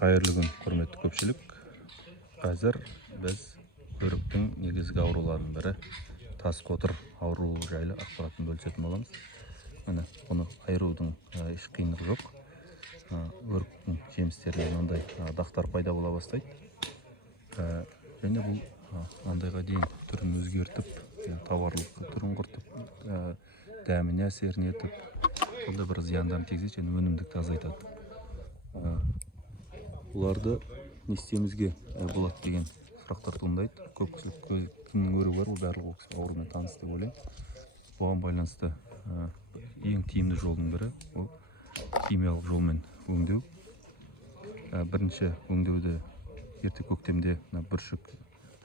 Қайырлы күн, құрметті көпшілік. Қазір біз өріктің негізгі ауруларының бірі тас қотыр ауруы жайлы ақпаратын бөлісетін боламыз. Міне, бұны айырудың еш қиындығы жоқ. Өріктің жемістерінде мынандай дақтар пайда бола бастайды. Және бұл андайға дейін түрін өзгертіп, тауарлық түрін құртып, дәміне әсерін етіп, сонда бір зияндарын тигізеді және өнімдікті азайтады. Бұларды не істеуімізге болады деген сұрақтар туындайды. Көпшілік кімнің өрі бар, ол барлық аурумен таныс деп ойлаймын. Бұған байланысты ең тиімді жолдың бірі ол химиялық жолмен өңдеу. Бірінші өңдеуді ерте көктемде бүршік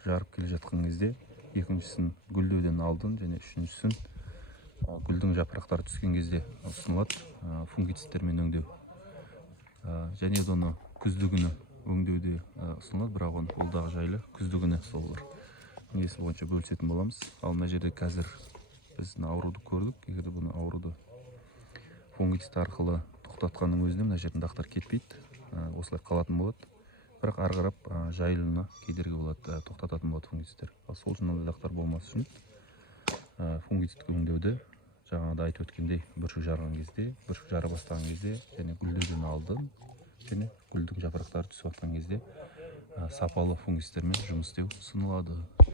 жарып келе жатқан кезде, екіншісін гүлдеуден алдын және үшіншісін гүлдің жапырақтары түскен кезде ұсынылады фунгицидтермен өңдеу. Және оны күздігіні өңдеуде ұсынылады, бірақ ол дағы жайлы күздігіні сол бір несі бойынша бөлісетін боламыз. Ал мына жерде қазір біз ауруды көрдік. Егер бұны ауруды фунгицид арқылы тоқтатқанның өзінде мына жердің дақтар кетпейді, осылай қалатын болады. Бірақ ары қарап жайылуына кедергі болады, тоқтататын болады фунгицидтер. Ал сол жынды дақтар болмас үшін фунгицидті өңдеуді жаңағыда айтып өткендей бүршік жарған кезде, бүршік жара бастаған кезде және гүлдеуден алдын және гүлдің жапырақтары түсіп жатқан кезде сапалы фунгицидтермен жұмыс істеу ұсынылады.